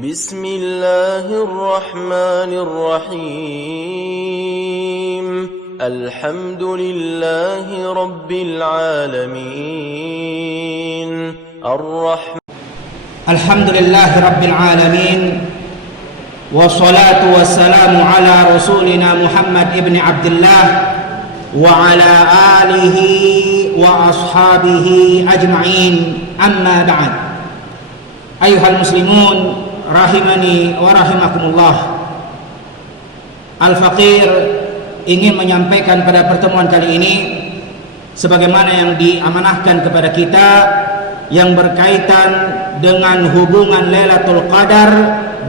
بسم الله الرحمن الرحيم الحمد لله رب العالمين الحمد لله رب العالمين والصلاة والسلام على رسولنا محمد ابن عبد الله وعلى آله وأصحابه أجمعين أما بعد أيها المسلمون rahimani wa rahimakumullah. Al-Faqir ingin menyampaikan pada pertemuan kali ini sebagaimana yang diamanahkan kepada kita yang berkaitan dengan hubungan Lailatul Qadar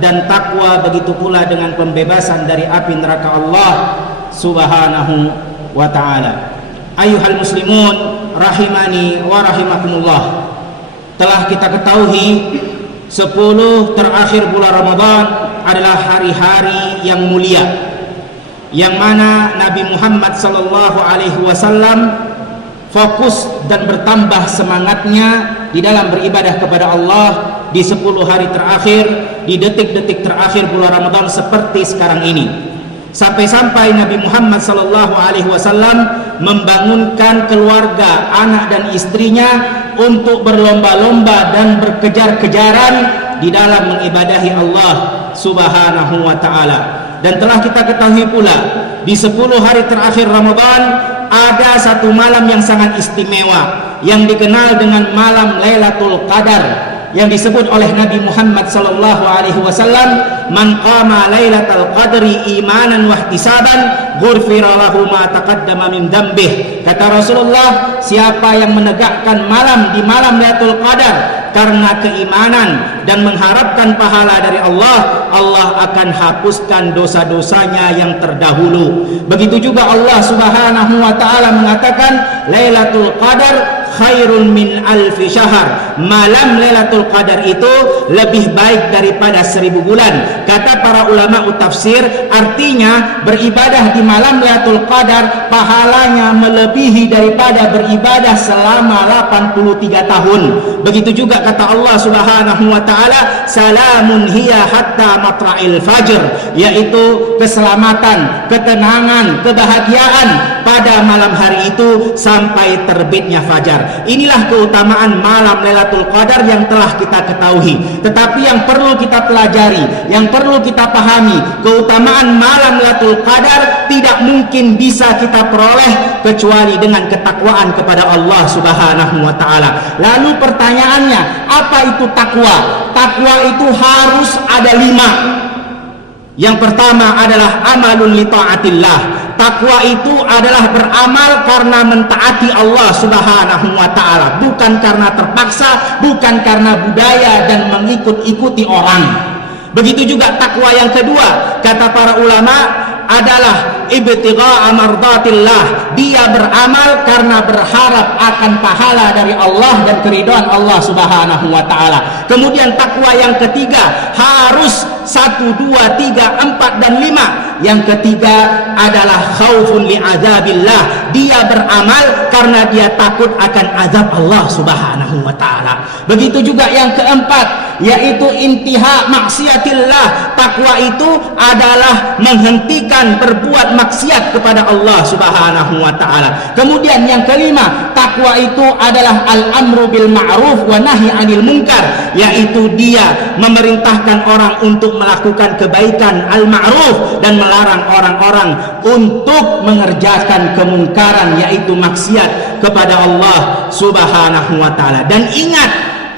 dan takwa, begitu pula dengan pembebasan dari api neraka Allah Subhanahu wa ta'ala. Ayuhal muslimun rahimani wa rahimakumullah. Telah kita ketahui 10 terakhir bulan Ramadan adalah hari-hari yang mulia, yang mana Nabi Muhammad sallallahu alaihi wasallam fokus dan bertambah semangatnya di dalam beribadah kepada Allah di 10 hari terakhir, di detik-detik terakhir bulan Ramadan seperti sekarang ini. Sampai-sampai Nabi Muhammad sallallahu alaihi wasallam membangunkan keluarga, anak dan istrinya untuk berlomba-lomba dan berkejar-kejaran di dalam mengibadahi Allah Subhanahu wa ta'ala. Dan telah kita ketahui pula di 10 hari terakhir Ramadan ada satu malam yang sangat istimewa yang dikenal dengan malam Lailatul Qadar, yang disebut oleh Nabi Muhammad sallallahu alaihi wasallam, man qama lailatal qadri imanan wa ihtisaban ghufira lahu ma taqaddama min dzambih. Kata Rasulullah, siapa yang menegakkan malam di malam Lailatul Qadar karena keimanan dan mengharapkan pahala dari Allah, Allah akan hapuskan dosa-dosanya yang terdahulu. Begitu juga Allah Subhanahu wa ta'ala mengatakan Lailatul Qadar khairun min alfi syahr. Malam Lailatul Qadar itu lebih baik daripada 1000 bulan. Kata para ulama tafsir, artinya beribadah di malam Lailatul Qadar pahalanya melebihi daripada beribadah selama 83 tahun. Begitu juga kata Allah Subhanahu wa ta'ala, salamun hiya hatta matra'il fajr, yaitu keselamatan, ketenangan, kebahagiaan pada malam hari itu sampai terbitnya fajar. Inilah keutamaan malam Lailatul Qadar yang telah kita ketahui. Tetapi yang perlu kita pelajari, yang perlu kita pahami, keutamaan malam Lailatul Qadar tidak mungkin bisa kita peroleh kecuali dengan ketakwaan kepada Allah Subhanahu wa ta'ala. Lalu pertanyaannya, apa itu takwa? Takwa itu harus ada 5. Yang pertama adalah amalun li ta'atillah. Takwa itu adalah beramal karena mentaati Allah Subhanahu wa ta'ala, bukan karena terpaksa, bukan karena budaya dan mengikut-ikuti orang. Begitu juga takwa yang kedua, kata para ulama, adalah ibtigha'a mardatillah. Dia beramal karena berharap akan pahala dari Allah dan keridhaan Allah Subhanahu wa ta'ala. Kemudian takwa yang ketiga harus 1, 2, 3, 4 dan 5. Yang ketiga adalah khaufun li'adzabillah. Dia beramal karena dia takut akan azab Allah Subhanahu wa ta'ala. Begitu juga yang keempat, yaitu intiha maksiatillah. Takwa itu adalah menghentikan berbuat maksiat kepada Allah Subhanahu wa ta'ala. Kemudian yang kelima, takwa itu adalah al-amru bil ma'ruf wa nahi 'anil munkar, yaitu dia memerintahkan orang untuk melakukan kebaikan al-ma'ruf dan melarang orang-orang untuk mengerjakan kemungkaran, yaitu maksiat kepada Allah Subhanahu wa ta'ala. Dan ingat,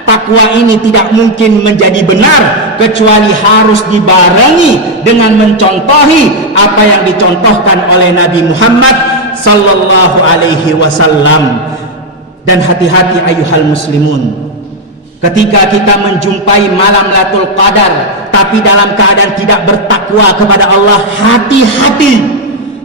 takwa ini tidak mungkin menjadi benar kecuali harus dibarengi dengan mencontohi apa yang dicontohkan oleh Nabi Muhammad sallallahu alaihi wasallam. Dan hati-hati ayuhal muslimun, ketika kita menjumpai malam Lailatul Qadar tapi dalam keadaan tidak bertakwa kepada Allah, hati-hati.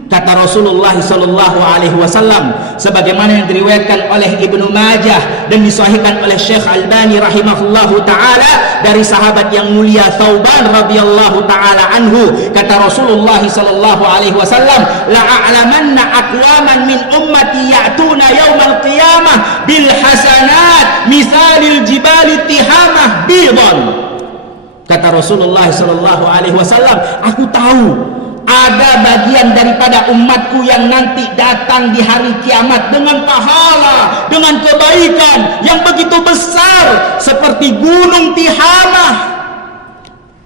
Kata Rasulullah sallallahu alaihi wasallam sebagaimana yang diriwayatkan oleh Ibnu Majah dan disahihkan oleh Syekh Albani rahimahullahu taala dari sahabat yang mulia Thauban radhiyallahu taala anhu, kata Rasulullah sallallahu alaihi wasallam, la a'lamanna aqwaman min ummati ya'tuna yaumal qiyamah bil hasanat misalil jibali tihamah bidon. Kata Rasulullah sallallahu alaihi wasallam, aku tahu ada bagian daripada umatku yang nanti datang di hari kiamat dengan pahala, dengan kebaikan yang begitu besar seperti gunung Tihamah.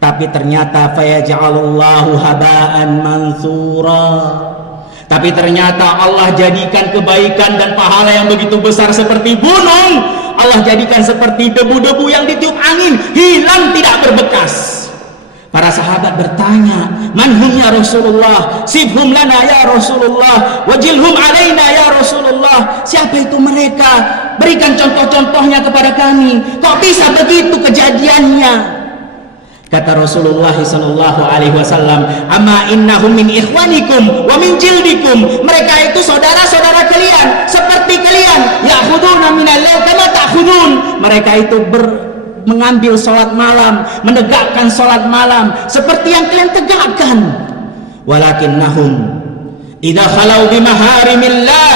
Tapi ternyata fayaj'alullahu haba'an mansura. Tapi ternyata Allah jadikan kebaikan dan pahala yang begitu besar seperti gunung, Allah jadikan seperti debu-debu yang ditiup angin, hilang tidak berbekas. Para sahabat bertanya, manhum ya Rasulullah, sifhum lana ya Rasulullah, wajilhum alaina ya Rasulullah. Siapa itu mereka? Berikan contoh-contohnya kepada kami. Kok bisa begitu kejadiannya? Kata Rasulullah sallallahu alaihi wasallam, amma innahum min ikhwanikum wa min jildikum. Mereka itu saudara-saudara kalian, seperti kalian. Ya'khuduna minal lail kama ta'khudun. Mereka itu mengambil sholat malam, menegakkan sholat malam seperti yang kalian tegakkan. Walakinnahum idza khalau bimaharimillah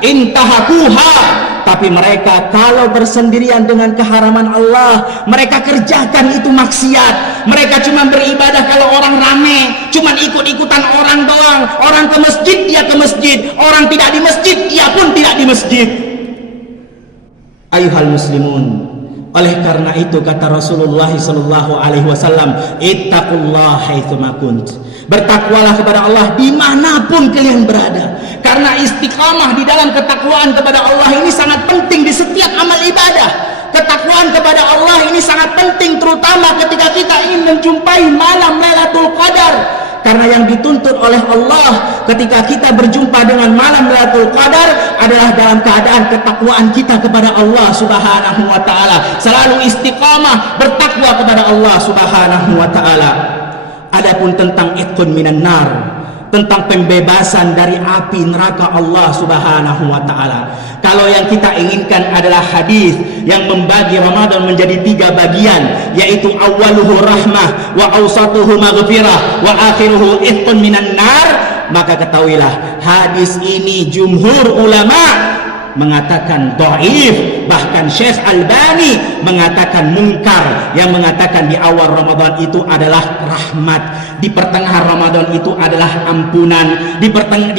intahakuha. Tapi mereka kalau bersendirian dengan keharaman Allah, mereka kerjakan itu maksiat. Mereka cuma beribadah kalau orang rame, cuma ikut-ikutan orang doang. Orang ke masjid, dia ke masjid. Orang tidak di masjid, ia pun tidak di masjid. Ayuhal muslimun, oleh karena itu kata Rasulullah sallallahu alaihi wasallam, ittaqullaha haitsuma kunt. Bertakwalah kepada Allah dimanapun kalian berada. Karena istiqamah di dalam ketakwaan kepada Allah ini sangat penting di setiap amal ibadah. Ketakwaan kepada Allah ini sangat penting, terutama ketika kita ingin menjumpai malam Lailatul Qadar. Karena yang dituntut oleh Allah ketika kita berjumpa dengan malam Lailatul Qadar adalah dalam keadaan ketakwaan kita kepada Allah Subhanahu wa taala. Selalu istiqamah bertakwa kepada Allah Subhanahu wa taala. Adapun tentang itqun minan nar, tentang pembebasan dari api neraka Allah Subhanahu wa taala. Kalau yang kita inginkan adalah hadis yang membagi Ramadan menjadi 3 bagian, yaitu awwaluhu rahmah, wa awsatuhu maghfirah, wa akhiruhu itqun minan nar, maka ketahuilah hadis ini jumhur ulama mengatakan dhaif, bahkan Syekh Albani mengatakan munkar, yang mengatakan di awal Ramadan itu adalah rahmat, di pertengahan Ramadan itu adalah ampunan, di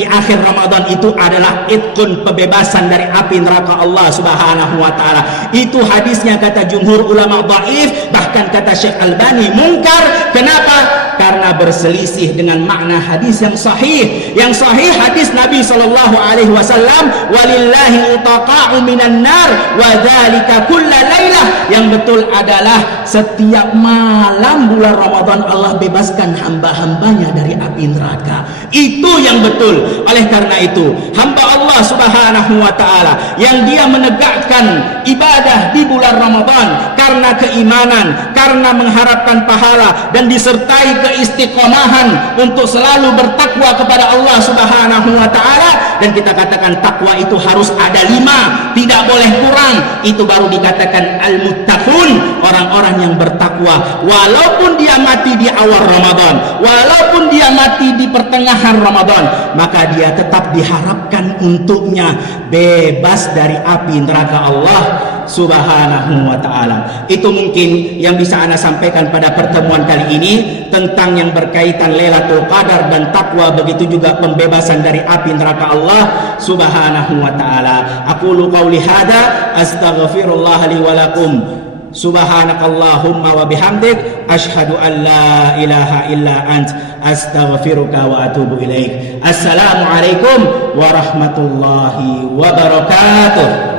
akhir Ramadan itu adalah itqun, pembebasan dari api neraka Allah Subhanahu wa taala. Itu hadisnya kata jumhur ulama dhaif, bahkan kata Syekh Albani munkar. Kenapa? Karena berselisih dengan makna hadis yang sahih. Yang sahih hadis Nabi sallallahu alaihi wasallam, walillahi utaqa'u minan nar wa dzalika kulla lailah. Yang betul adalah setiap malam bulan Ramadan Allah bebaskan hamba-hambanya dari api neraka. Itu yang betul. Oleh karena itu, hamba Allah Subhanahu wa taala yang dia menegakkan ibadah di bulan Ramadan karena keimanan, karena mengharapkan pahala dan disertai keistiqomahan untuk selalu bertakwa kepada Allah Subhanahu wa taala. Dan kita katakan takwa itu harus ada 5, tidak boleh kurang. Itu baru dikatakan al-muttaqun, orang-orang yang bertakwa. Walaupun dia mati di awal Ramadan, walaupun dia mati di pertengahan Ramadan, maka dia tetap diharapkan untuknya bebas dari api neraka Allah Subhanahu wa ta'ala. Itu mungkin yang bisa ana sampaikan pada pertemuan kali ini tentang yang berkaitan Lailatul Qadar dan takwa, begitu juga pembebasan dari api neraka Allah Subhanahu wa ta'ala. Aqulu qauli hadza astaghfirullah li wa lakum. Subhanakallahumma wa bihamdik asyhadu an la ilaha illa ant astaghfiruka wa atubu ilaik. Assalamualaikum warahmatullahi wabarakatuh.